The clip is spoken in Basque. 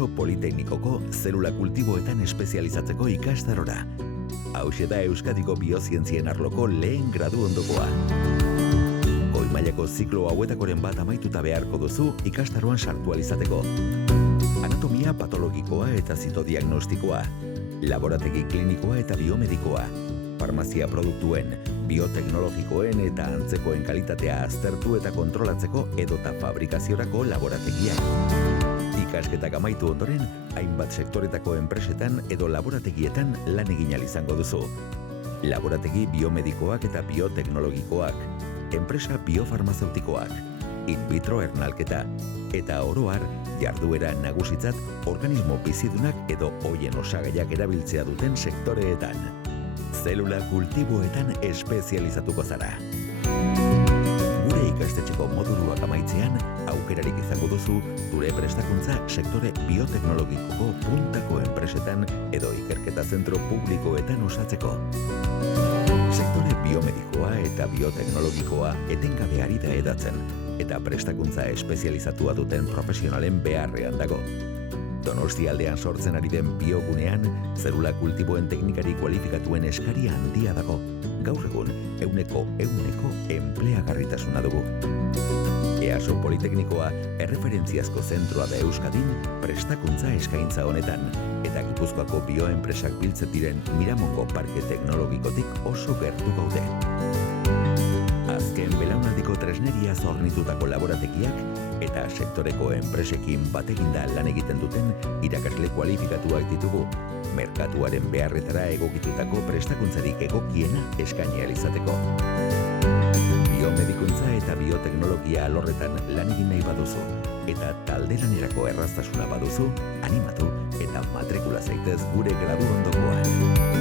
EASO Politeknikoko zelula kultiboetan espezializatzeko ikastarora. Hauxe da Euskadiko biozientzien arloko lehen gradu ondokoa. Goi mailako ziklo hauetakoren bat amaituta beharko duzu ikastaroan sartu alizateko. Anatomia patologikoa eta zitodiagnostikoa, laborategi klinikoa eta biomedikoa, farmazia produktuen, bioteknologikoen eta antzekoen kalitatea aztertu eta kontrolatzeko edota fabrikaziorako laborategiak. Ikasketak amaitu ondoren, hainbat sektoretako enpresetan edo laborategietan lan egin ahal izango duzu. Laborategi biomedikoak eta bioteknologikoak, enpresa biofarmazeutikoak, in vitro ernalketa, eta oro har, jarduera nagusitzat organismo bizidunak edo hoien osagaiak erabiltzea duten sektoreetan. Zelula kultiboetan espezializatuko zara. Gure ikastetxeko moduluak amaitzean, aukerarik izango duzu zure prestakuntza sektore bioteknologikoko puntako enpresetan edo ikerketa zentro publikoetan osatzeko. Sektore biomedikoa eta bioteknologikoa etengabe ari da hedatzen, eta prestakuntza espezializatua duten profesionalen beharrean dago. Donostia aldean sortzen ari den biogunean, zelula kultiboen teknikari kualifikatuen eskaria handia dago. Gaur egun, 100% enpleagarritasuna dugu. EASO Politeknikoa erreferentziazko zentroa da Euskadin prestakuntza eskaintza honetan, eta Gipuzkoako bioenpresak biltzen diren Miramongo Parke Teknologikotik oso gertu gaude. Azken belaunaldiko tresneria zornitutako laborategiak eta sektoreko enpresekin bateginda lan egiten duten irakasle kualifikatuak ditugu, merkatuaren beharretara egokitutako prestakuntzarik egokiena eskaini ahal izateko. Biomedikuntza eta bioteknologia alorretan lan egin nahi baduzu, eta taldelanerako erraztasuna baduzu, animatu eta matrikula zaitez gure gradu ondokoan.